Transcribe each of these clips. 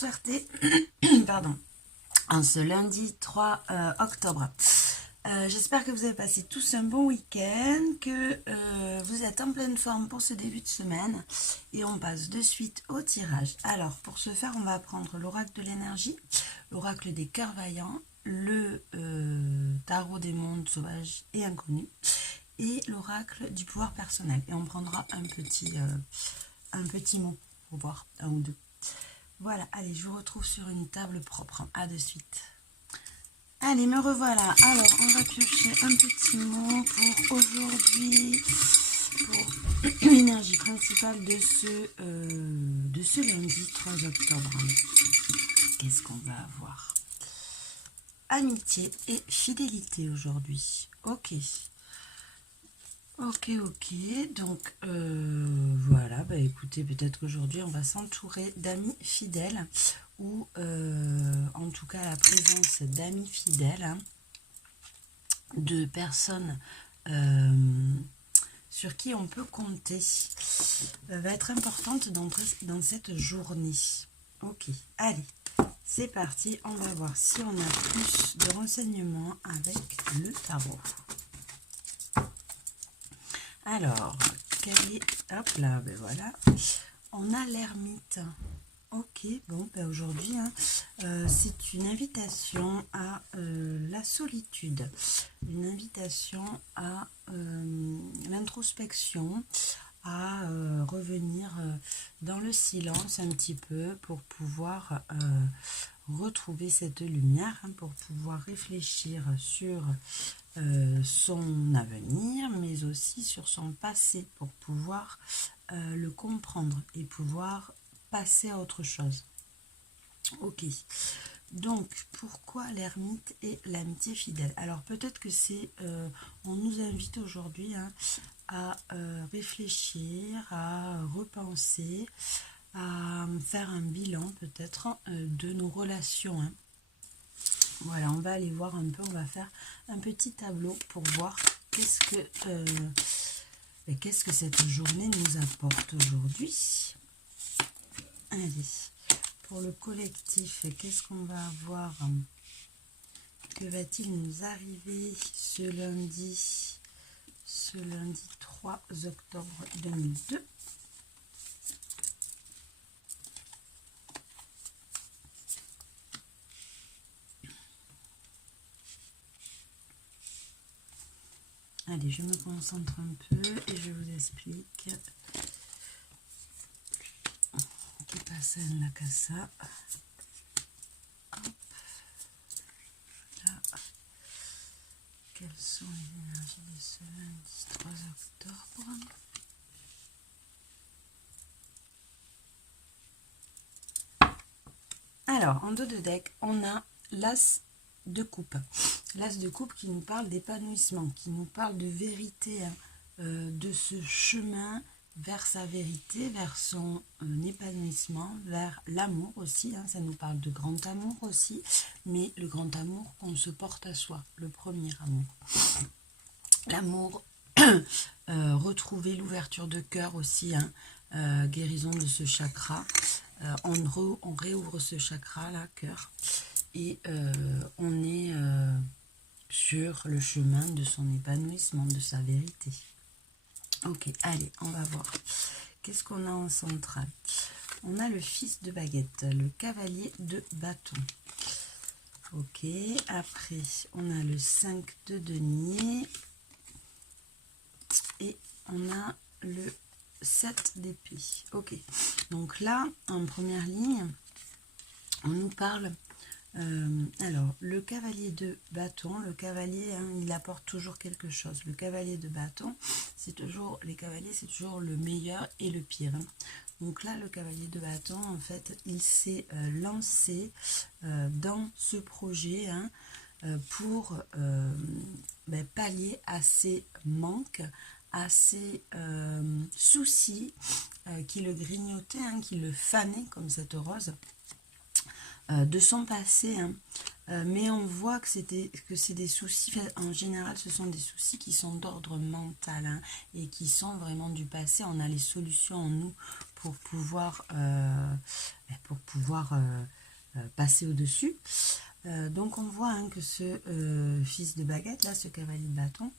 bonsoir T, pardon, en ce lundi 3 octobre. J'espère que vous avez passé tous un bon week-end, que vous êtes en pleine forme pour ce début de semaine. Et on passe de suite au tirage. Alors, pour ce faire, on va prendre l'oracle de l'énergie, l'oracle des cœurs vaillants, le tarot des mondes sauvages et inconnus, et l'oracle du pouvoir personnel. Et on prendra un petit mot pour voir, un ou deux. Voilà, allez, je vous retrouve sur une table propre. À de suite. Allez, me revoilà. Alors, on va piocher un petit mot pour aujourd'hui, pour l'énergie principale de ce lundi 3 octobre. Qu'est-ce qu'on va avoir? Amitié et fidélité aujourd'hui. Ok. Ok. Donc, voilà. Bah, écoutez, peut-être qu'aujourd'hui, on va s'entourer d'amis fidèles ou en tout cas la présence d'amis fidèles, hein, de personnes sur qui on peut compter, va être importante dans cette journée. Ok, allez, c'est parti. On va voir si on a plus de renseignements avec le tarot. Alors, quel est... Hop là, ben voilà. On a l'ermite. Ok, bon, ben aujourd'hui, hein, c'est une invitation à la solitude, une invitation à l'introspection, à revenir dans le silence un petit peu pour pouvoir retrouver cette lumière, hein, pour pouvoir réfléchir sur son avenir, mais aussi sur son passé, pour pouvoir le comprendre et pouvoir passer à autre chose. Ok, donc pourquoi l'ermite et l'amitié fidèle? Alors peut-être que c'est, on nous invite aujourd'hui, hein, à réfléchir, à repenser, à faire un bilan peut-être de nos relations, hein. Voilà, on va aller voir un peu, on va faire un petit tableau pour voir qu'est-ce que cette journée nous apporte aujourd'hui. Allez, pour le collectif, qu'est-ce qu'on va avoir? Que va-t-il nous arriver ce lundi 3 octobre 2002? Allez, je me concentre un peu et je vous explique. Qui passe la casa. Hop. Là. Quelles sont les énergies de ce lundi 3 octobre? Alors, en dos de deck, on a l'as de coupe. L'as de coupe qui nous parle d'épanouissement, qui nous parle de vérité, hein, de ce chemin vers sa vérité, vers son épanouissement, vers l'amour aussi, hein, ça nous parle de grand amour aussi, mais le grand amour qu'on se porte à soi, le premier amour. L'amour, retrouver l'ouverture de cœur aussi, hein, guérison de ce chakra, on réouvre ce chakra là, cœur, et on est sur le chemin de son épanouissement, de sa vérité. Ok, allez, on va voir. Qu'est-ce qu'on a en centrale? On a le fils de baguette, le cavalier de bâton. Ok, après, on a le 5 de denier. Et on a le 7 d'épée. Ok, donc là, en première ligne, on nous parle... alors, le cavalier de bâton, le cavalier, hein, il apporte toujours quelque chose. Le cavalier de bâton, c'est toujours, les cavaliers, c'est toujours le meilleur et le pire, hein. Donc là, le cavalier de bâton, en fait, il s'est lancé dans ce projet, hein, pour pallier à ses manques, à ses soucis qui le grignotaient, hein, qui le fanaient comme cette rose. De son passé, hein. Mais on voit que c'est des soucis, en général ce sont des soucis qui sont d'ordre mental, hein, et qui sont vraiment du passé. On a les solutions en nous pour pouvoir, passer au-dessus. Donc on voit hein, que ce fils de baguette, là, ce cavalier de bâton,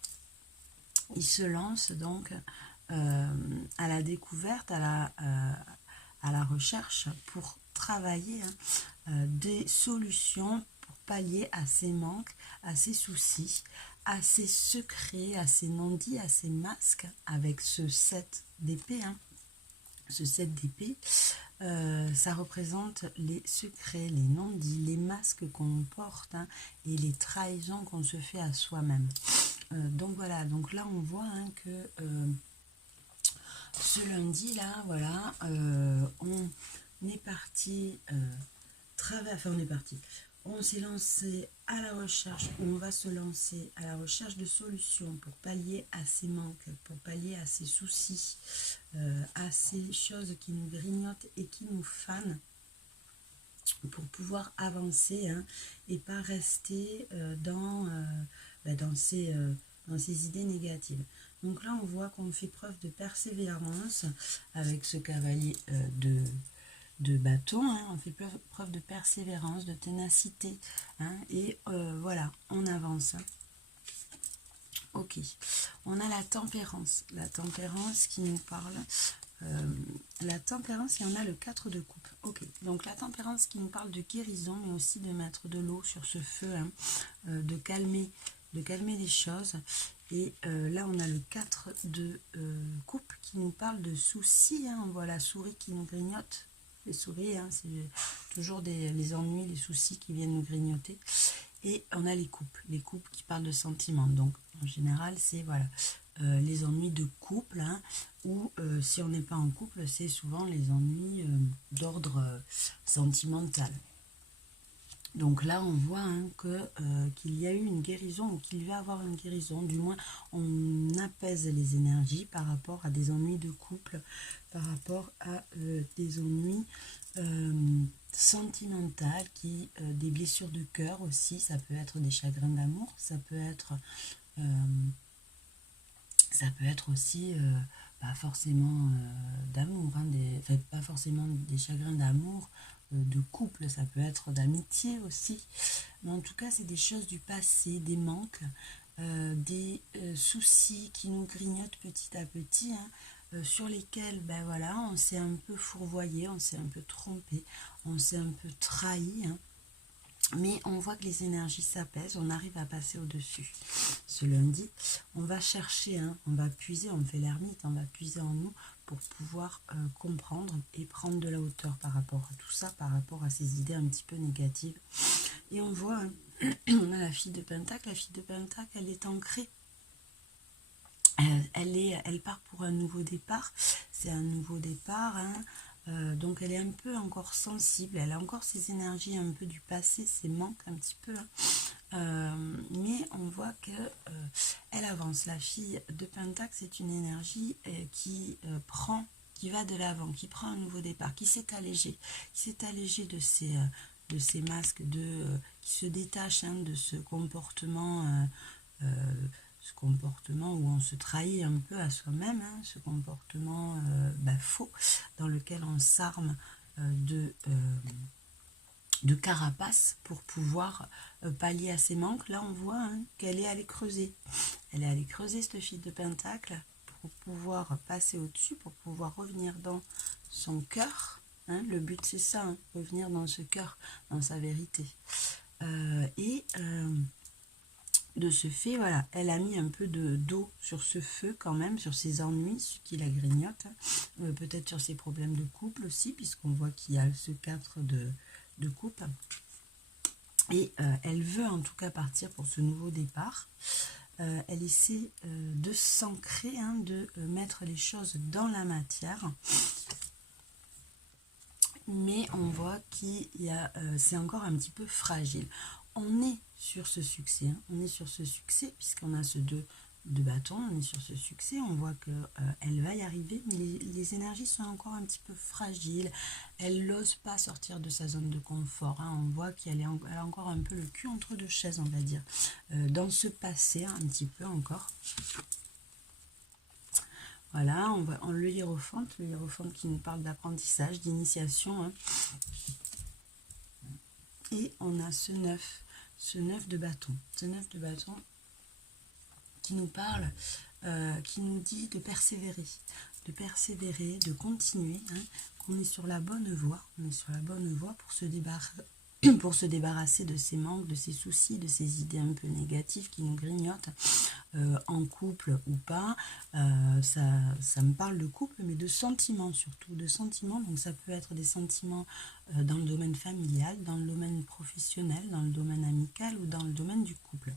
il se lance donc à la découverte, à la recherche pour travailler hein, des solutions pour pallier à ses manques, à ses soucis, à ses secrets, à ses non-dits, à ses masques, avec ce 7 d'épée. Hein. Ce 7 d'épée, ça représente les secrets, les non-dits, les masques qu'on porte hein, et les trahisons qu'on se fait à soi-même. Donc voilà, donc là on voit hein, que ce lundi là, voilà, on est parti on s'est lancé à la recherche, on va se lancer à la recherche de solutions pour pallier à ces manques, pour pallier à ces soucis, à ces choses qui nous grignotent et qui nous fanent, pour pouvoir avancer hein, et pas rester dans ces idées négatives. Donc là, on voit qu'on fait preuve de persévérance avec ce cavalier de bâton. Hein, on fait preuve de persévérance, de ténacité. Hein, et voilà, on avance. Ok. On a la tempérance. La tempérance qui nous parle. La tempérance, il y en a le 4 de coupe. Ok. Donc la tempérance qui nous parle de guérison, mais aussi de mettre de l'eau sur ce feu, hein, de calmer les choses. Et là, on a le 4 de coupe qui nous parle de soucis. Hein. On voit la souris qui nous grignote. Les souris, hein, c'est toujours les ennuis, les soucis qui viennent nous grignoter. Et on a les coupes qui parlent de sentiments. Donc, en général, c'est voilà, les ennuis de couple. Hein, ou si on n'est pas en couple, c'est souvent les ennuis d'ordre sentimental. Donc là, on voit hein, qu'il y a eu une guérison ou qu'il va y avoir une guérison. Du moins, on apaise les énergies par rapport à des ennuis de couple, par rapport à des ennuis sentimentaux, des blessures de cœur aussi. Ça peut être des chagrins d'amour, ça peut être aussi pas forcément d'amour, hein, pas forcément des chagrins d'amour, de couple, ça peut être d'amitié aussi. Mais en tout cas, c'est des choses du passé, des manques, des soucis qui nous grignotent petit à petit, hein, sur lesquels ben voilà, on s'est un peu fourvoyé, on s'est un peu trompé, on s'est un peu trahi. Hein. Mais on voit que les énergies s'apaisent, on arrive à passer au-dessus. Ce lundi, on va chercher, hein, on va puiser, on fait l'ermite, on va puiser en nous pour pouvoir comprendre et prendre de la hauteur par rapport à tout ça, par rapport à ces idées un petit peu négatives. Et on voit, hein, on a la fille de Pentacle. La fille de Pentacle, elle est ancrée. Elle part pour un nouveau départ. C'est un nouveau départ, hein. Donc elle est un peu encore sensible, elle a encore ses énergies un peu du passé, ses manques un petit peu, hein. Mais on voit que elle avance. La fille de Pentacle, c'est une énergie qui va de l'avant, qui prend un nouveau départ, qui s'est allégée de ces masques, qui se détache hein, de ce comportement où on se trahit un peu à soi-même, hein, ce comportement faux dans lequel on s'arme de carapace pour pouvoir pallier à ses manques. Là, on voit hein, qu'elle est allée creuser. Elle est allée creuser cette fille de Pentacle pour pouvoir passer au-dessus, pour pouvoir revenir dans son cœur. Hein. Le but, c'est ça, hein, revenir dans ce cœur, dans sa vérité. De ce fait, voilà, elle a mis un peu d'eau sur ce feu quand même, sur ses ennuis, ce qui la grignote, hein. Peut-être sur ses problèmes de couple aussi, puisqu'on voit qu'il y a ce 4 de coupe. Et elle veut en tout cas partir pour ce nouveau départ. Elle essaie de s'ancrer, hein, de mettre les choses dans la matière. Mais on voit c'est encore un petit peu fragile. On est sur ce succès, hein. On est sur ce succès puisqu'on a ce 2 de bâton, on est sur ce succès, on voit qu'elle va y arriver, mais les énergies sont encore un petit peu fragiles, elle n'ose pas sortir de sa zone de confort, hein. On voit qu'elle a encore un peu le cul entre deux chaises, on va dire, dans ce passé, hein, un petit peu encore. Voilà, on le hiérophante qui nous parle d'apprentissage, d'initiation, hein. Et on a ce 9 de bâton. Ce 9 de bâton qui nous parle, qui nous dit de persévérer, de continuer, hein, qu'on est sur la bonne voie, pour pour se débarrasser de ces manques, de ces soucis, de ces idées un peu négatives qui nous grignotent, en couple ou pas. Ça me parle de couple, mais de sentiments surtout, de sentiments. Donc ça peut être des sentiments dans le domaine familial, dans le domaine professionnel, dans le domaine amical ou dans le domaine du couple.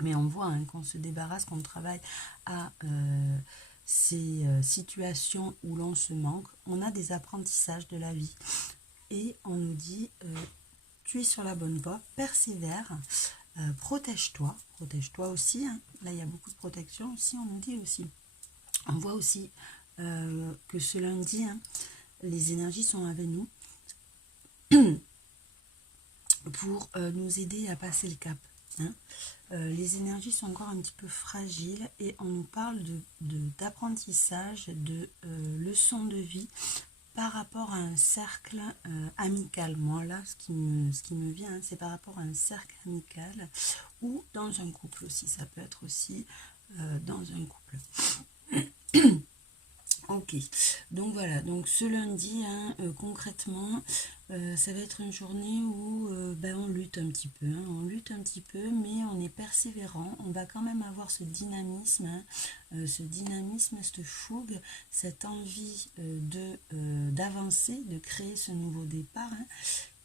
Mais on voit, hein, qu'on se débarrasse, qu'on travaille à ces situations où l'on se manque. On a des apprentissages de la vie. Et on nous dit, tu es sur la bonne voie, persévère, protège-toi aussi, hein. Là, il y a beaucoup de protection aussi, on nous dit aussi. On voit aussi que ce lundi, hein, les énergies sont avec nous pour nous aider à passer le cap, hein. Les énergies sont encore un petit peu fragiles et on nous parle d'apprentissage, de leçons de vie par rapport à un cercle amical. Moi là, ce qui me vient, hein, c'est par rapport à un cercle amical ou dans un couple aussi. Ça peut être aussi dans un couple. Ok, donc voilà, donc ce lundi, hein, concrètement, ça va être une journée où on lutte un petit peu, hein, on lutte un petit peu, mais on est persévérant, on va quand même avoir ce dynamisme, hein, cette fougue, cette envie d'avancer, de créer ce nouveau départ, hein,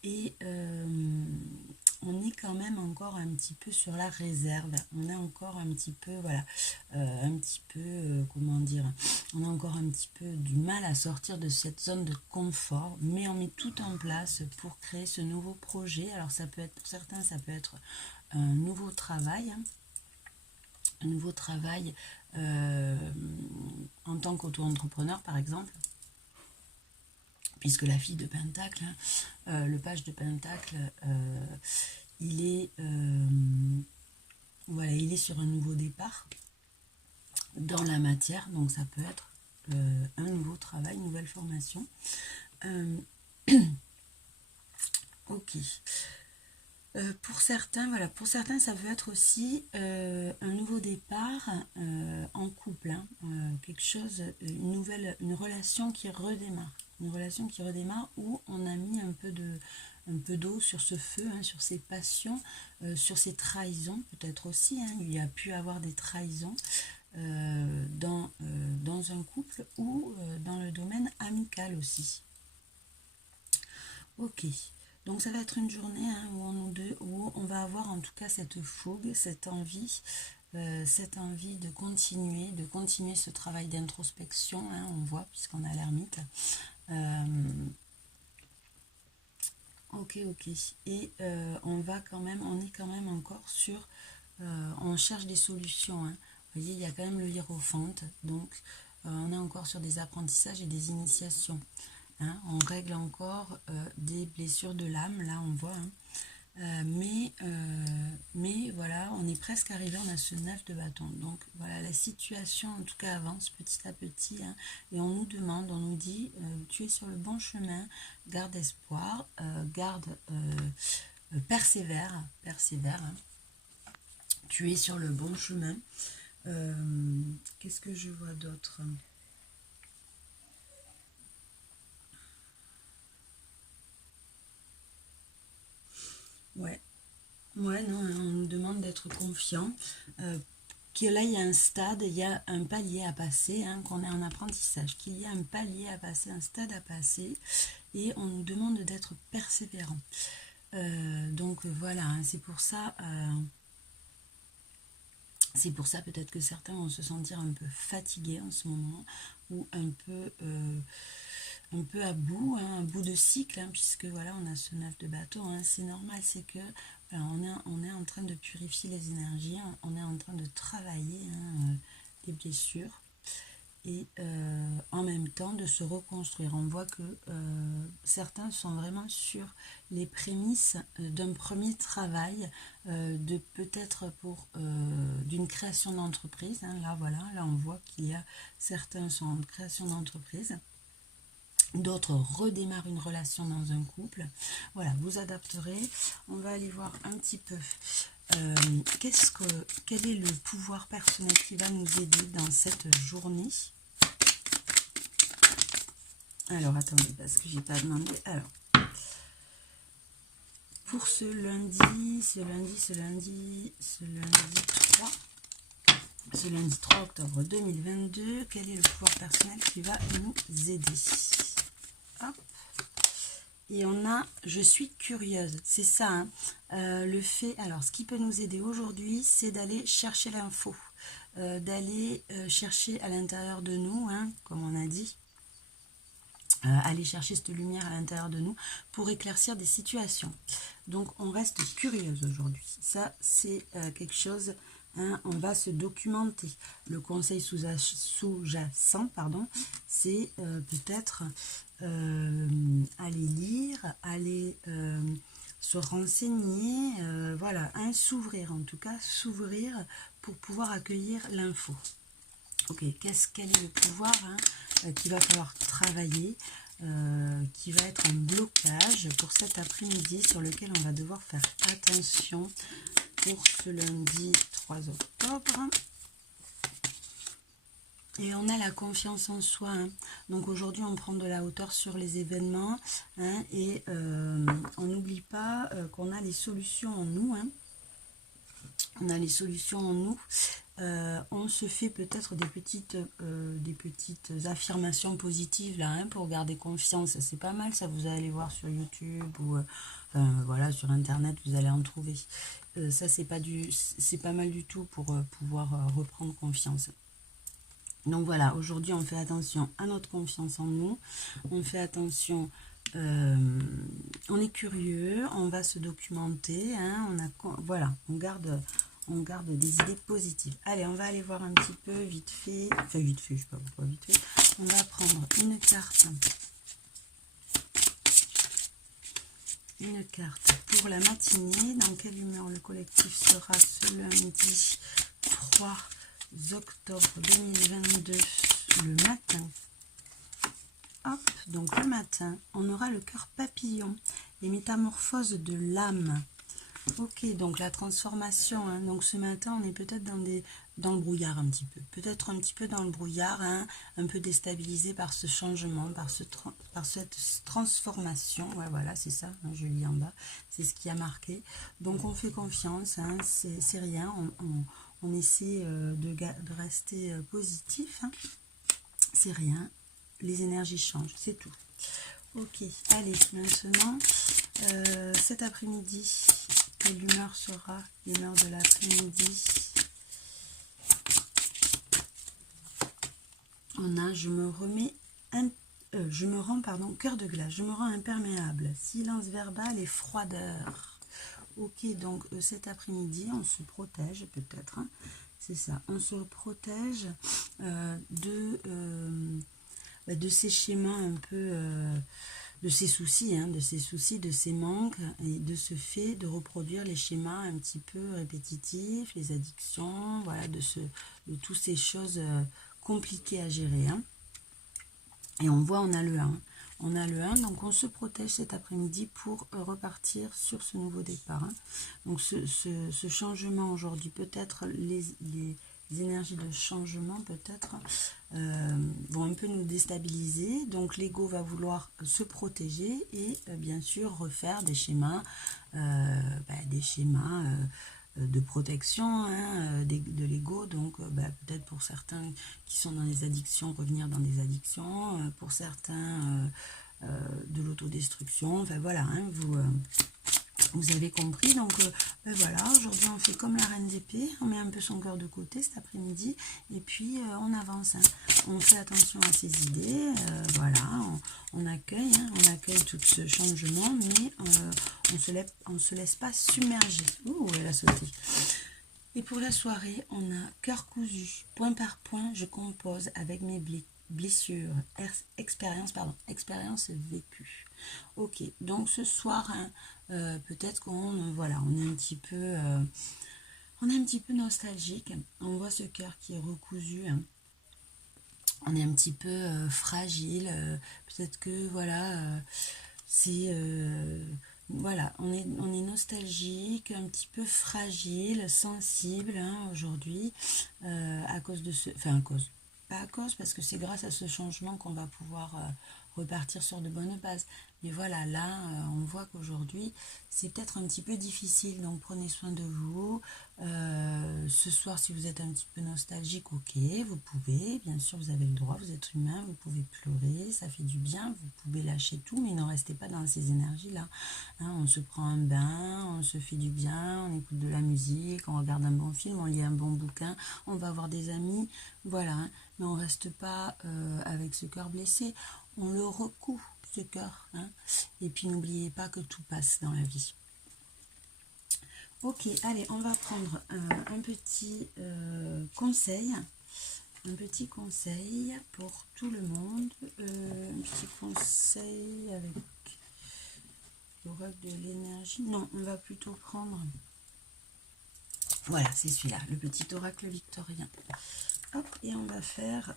et on est quand même encore un petit peu sur la réserve, on a encore un petit peu, voilà, comment dire, on a encore un petit peu du mal à sortir de cette zone de confort, mais on met tout en place pour créer ce nouveau projet. Alors ça peut être, pour certains, ça peut être un nouveau travail, hein, en tant qu'auto-entrepreneur par exemple, puisque la fille de Pentacle, hein, le page de Pentacle, il est voilà, il est sur un nouveau départ dans la matière, donc ça peut être un nouveau travail, une nouvelle formation. Ok. Pour certains, voilà, pour certains, ça peut être aussi un nouveau départ en couple, hein, quelque chose, une relation qui redémarre, où on a mis un peu d'eau sur ce feu, hein, sur ces passions, sur ces trahisons, peut-être aussi, hein, il y a pu avoir des trahisons dans un couple ou dans le domaine amical aussi. Ok, donc ça va être une journée, hein, où on va avoir en tout cas cette fougue, cette envie de continuer ce travail d'introspection, hein, on voit, puisqu'on a l'ermite. Ok, et on est quand même encore sur, on cherche des solutions, hein. Vous voyez, il y a quand même le hiérophante, donc on est encore sur des apprentissages et des initiations, hein. On règle encore des blessures de l'âme, là on voit, hein. Mais voilà, on est presque arrivé, on a ce 9 de bâton. Donc voilà, la situation en tout cas avance petit à petit, hein, et on nous dit, tu es sur le bon chemin, garde espoir, persévère, hein. Tu es sur le bon chemin. Qu'est-ce que je vois d'autre? Ouais, non, hein, on nous demande d'être confiant. Que là, il y a un stade, il y a un palier à passer, hein, qu'on est en apprentissage, qu'il y a un palier à passer, un stade à passer, et on nous demande d'être persévérant. Donc voilà, hein, c'est pour ça peut-être que certains vont se sentir un peu fatigués en ce moment, ou un peu à bout, hein, un bout de cycle, hein, puisque voilà, on a ce 9 de bâton, hein. C'est normal, c'est que voilà, on est en train de purifier les énergies, hein, on est en train de travailler, hein, les blessures. et en même temps de se reconstruire. On voit que certains sont vraiment sur les prémices d'un premier travail, de peut-être pour d'une création d'entreprise. Hein. Là voilà, là on voit qu'il y a certains sont en création d'entreprise. D'autres redémarrent une relation dans un couple. Voilà, vous adapterez. On va aller voir un petit peu quel est le pouvoir personnel qui va nous aider dans cette journée. Alors, attendez, parce que j'ai pas demandé. Alors, pour ce lundi 3 octobre 2022, quel est le pouvoir personnel qui va nous aider? Hop. Et on a je suis curieuse, c'est ça hein. Le fait, alors ce qui peut nous aider aujourd'hui, c'est d'aller chercher l'info, d'aller chercher à l'intérieur de nous, hein, comme on a dit, aller chercher cette lumière à l'intérieur de nous pour éclaircir des situations. Donc on reste curieuse aujourd'hui, ça c'est quelque chose. Hein, on va se documenter. Le conseil sous-jacent, pardon, c'est peut-être aller lire, aller se renseigner, voilà, hein, s'ouvrir, en tout cas, s'ouvrir pour pouvoir accueillir l'info. Ok, quel est le pouvoir hein, qu'il va falloir travailler, qui va être en blocage pour cet après-midi, sur lequel on va devoir faire attention pour ce lundi 3 octobre. Et on a la confiance en soi. Hein. Donc aujourd'hui, on prend de la hauteur sur les événements. Hein, et on n'oublie pas qu'on a les solutions en nous. Hein. On a les solutions en nous. On se fait peut-être des petites affirmations positives là, hein, pour garder confiance. C'est pas mal, ça vous allez voir sur YouTube ou voilà, sur internet, vous allez en trouver. Ça c'est pas mal du tout pour pouvoir reprendre confiance. Donc voilà, aujourd'hui on fait attention à notre confiance en nous, on fait attention, on est curieux, on va se documenter, hein, voilà, on garde des idées positives. Allez, on va aller voir un petit peu vite fait, enfin vite fait, je sais pas pourquoi vite fait. On va prendre une carte pour la matinée. Dans quelle humeur le collectif sera ce lundi 3 octobre 2022, le matin? Hop, donc le matin, on aura le cœur papillon, les métamorphoses de l'âme. Ok, donc la transformation, hein. Donc ce matin, on est peut-être dans le brouillard un petit peu. Peut-être un petit peu dans le brouillard, hein, un peu déstabilisé par ce changement, par cette transformation. Ouais, voilà, c'est ça, hein, je lis en bas, c'est ce qui a marqué. Donc on fait confiance, hein, c'est rien, on essaie de rester positif, hein. C'est rien, les énergies changent, c'est tout. Ok, allez, maintenant, cet après-midi, quelle humeur sera l'humeur de l'après-midi? On a, je me rends, cœur de glace, je me rends imperméable, silence verbal et froideur. Ok, donc cet après-midi, on se protège peut-être, hein, c'est ça, on se protège de ces schémas un peu, de ces soucis, hein, de ces manques, et de ce fait de reproduire les schémas un petit peu répétitifs, les addictions, voilà, de toutes ces choses compliquées à gérer. Hein. Et on voit, on a le 1. On a le 1, donc on se protège cet après-midi pour repartir sur ce nouveau départ. Hein. Donc ce changement aujourd'hui, peut-être les énergies de changement peut-être vont un peu nous déstabiliser. Donc l'ego va vouloir se protéger et bien sûr refaire des schémas, de protection, hein, de l'ego. Donc peut-être pour certains qui sont dans les addictions, revenir dans des addictions, pour certains de l'autodestruction. Enfin voilà, hein, vous avez compris. Donc voilà, aujourd'hui on fait comme la reine d'épée, on met un peu son cœur de côté cet après-midi et puis on avance, hein. On fait attention à ses idées, voilà, on accueille tout ce changement, mais on se laisse pas submerger. Ouh, elle a sauté. Et pour la soirée, on a cœur cousu, point par point, je compose avec mes blessures, expérience vécue. Ok, donc ce soir, hein, peut-être qu'on voilà, on est un petit peu, nostalgique. On voit ce cœur qui est recousu. Hein. On est un petit peu fragile. Peut-être que voilà, c'est voilà, on est nostalgique, un petit peu fragile, sensible hein, aujourd'hui, à cause de ce... Enfin, pas à cause, parce que c'est grâce à ce changement qu'on va pouvoir repartir sur de bonnes bases. Mais voilà, là, on voit qu'aujourd'hui, c'est peut-être un petit peu difficile, donc prenez soin de vous. Ce soir, si vous êtes un petit peu nostalgique, ok, vous pouvez, bien sûr, vous avez le droit, vous êtes humain, vous pouvez pleurer, ça fait du bien, vous pouvez lâcher tout, mais ne restez pas dans ces énergies-là. Hein, on se prend un bain, on se fait du bien, on écoute de la musique, on regarde un bon film, on lit un bon bouquin, on va voir des amis, voilà, hein, mais on ne reste pas avec ce cœur blessé, on le recoue, ce cœur, hein, et puis n'oubliez pas que tout passe dans la vie. Ok, allez, on va prendre un petit conseil. Un petit conseil pour tout le monde. Un petit conseil avec l'oracle de l'énergie. Non, on va plutôt prendre... Voilà, c'est celui-là, le petit oracle victorien. Hop, et on va faire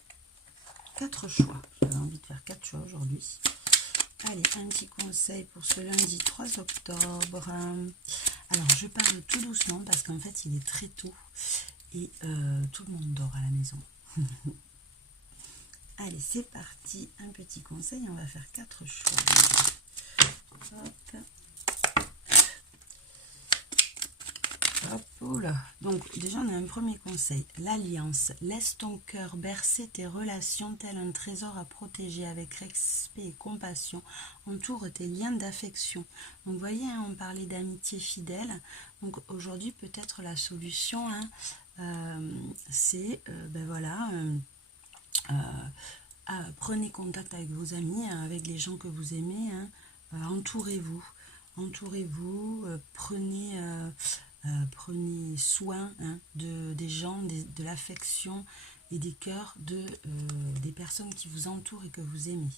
4 choix. J'avais envie de faire 4 choix aujourd'hui. Allez, un petit conseil pour ce lundi 3 octobre. Alors, je parle tout doucement parce qu'en fait, il est très tôt et tout le monde dort à la maison. Allez, c'est parti. Un petit conseil, on va faire 4 choix. Hop. Hop, oh là. Donc, déjà, on a un premier conseil. L'alliance. Laisse ton cœur bercer tes relations tel un trésor à protéger avec respect et compassion. Entoure tes liens d'affection. Donc, vous voyez, hein, on parlait d'amitié fidèle. Donc, aujourd'hui, peut-être la solution, hein, c'est, ben voilà, prenez contact avec vos amis, hein, avec les gens que vous aimez. Hein, entourez-vous. Entourez-vous. Prenez soin hein, des gens, de l'affection et des cœurs des personnes qui vous entourent et que vous aimez.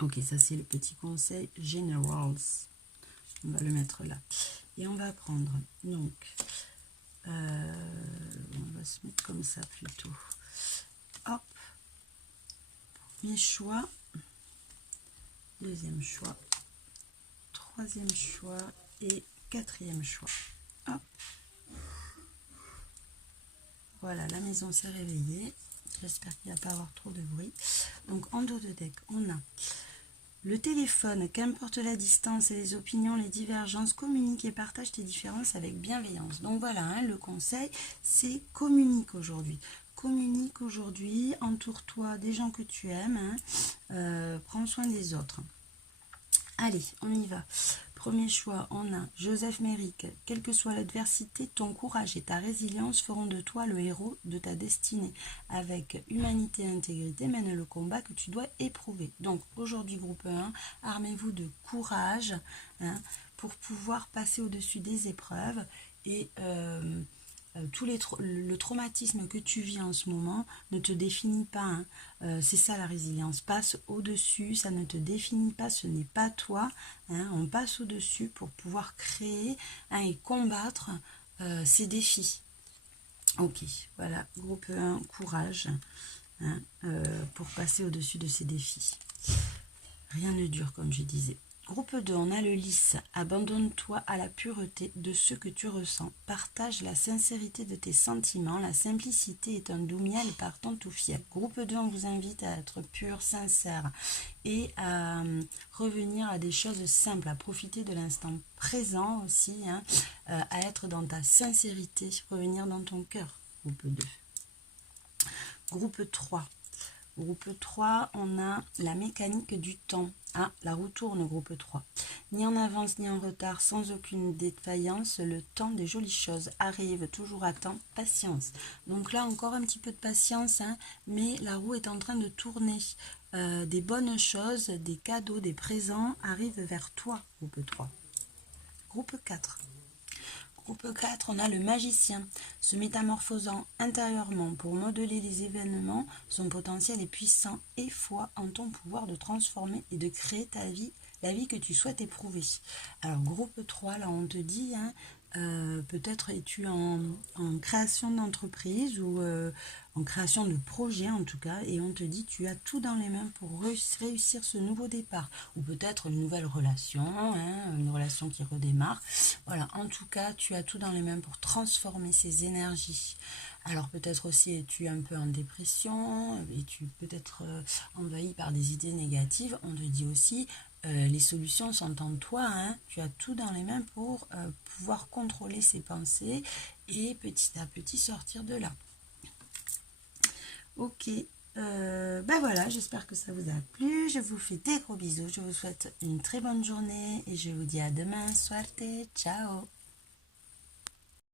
Ok, ça c'est le petit conseil generals. On va le mettre là. Et on va prendre, donc, on va se mettre comme ça plutôt. Hop. Premier choix. Deuxième choix. Troisième choix. Et quatrième choix. Hop. Voilà, la maison s'est réveillée. J'espère qu'il n'y va pas avoir trop de bruit. Donc, en dos de deck, on a le téléphone. Qu'importe la distance et les opinions, les divergences, communique et partage tes différences avec bienveillance. Donc, voilà, hein, le conseil, c'est communique aujourd'hui. Communique aujourd'hui, entoure-toi des gens que tu aimes. Hein, prends soin des autres. Allez, on y va. Premier choix, on a Joseph Méric. Quelle que soit l'adversité, ton courage et ta résilience feront de toi le héros de ta destinée. Avec humanité et intégrité, mène le combat que tu dois éprouver. Donc aujourd'hui, groupe 1, armez-vous de courage hein, pour pouvoir passer au-dessus des épreuves et... le traumatisme que tu vis en ce moment ne te définit pas. Hein. C'est ça la résilience. Passe au-dessus, ça ne te définit pas, ce n'est pas toi. Hein. On passe au-dessus pour pouvoir créer hein, et combattre ces défis. Ok, voilà, groupe 1, courage hein, pour passer au-dessus de ces défis. Rien ne dure, comme je disais. Groupe 2, on a le lys. Abandonne-toi à la pureté de ce que tu ressens. Partage la sincérité de tes sentiments. La simplicité est un doux miel partant tout fiel. Groupe 2, on vous invite à être pur, sincère et à revenir à des choses simples, à profiter de l'instant présent aussi, hein, à être dans ta sincérité, revenir dans ton cœur. Groupe 2. Groupe 3. Groupe 3, on a la mécanique du temps. Ah, la roue tourne, groupe 3. Ni en avance ni en retard, sans aucune défaillance, le temps des jolies choses arrive toujours à temps, patience. Donc là, encore un petit peu de patience, hein, mais la roue est en train de tourner. Des bonnes choses, des cadeaux, des présents arrivent vers toi, groupe 3. Groupe 4. Groupe 4, on a le magicien, se métamorphosant intérieurement pour modeler les événements, son potentiel est puissant et foi en ton pouvoir de transformer et de créer ta vie, la vie que tu souhaites éprouver. Alors groupe 3, là on te dit, hein, peut-être es-tu en création d'entreprise ou en création de projet en tout cas, et on te dit tu as tout dans les mains pour réussir ce nouveau départ, ou peut-être une nouvelle relation, hein, une relation qui redémarre. Voilà, en tout cas tu as tout dans les mains pour transformer ces énergies. Alors peut-être aussi es-tu un peu en dépression, es-tu peut-être envahi par des idées négatives. On te dit aussi les solutions sont en toi, hein. Tu as tout dans les mains pour pouvoir contrôler ses pensées et petit à petit sortir de là. Ok, ben voilà, j'espère que ça vous a plu. Je vous fais des gros bisous, je vous souhaite une très bonne journée et je vous dis à demain. Suerte, ciao.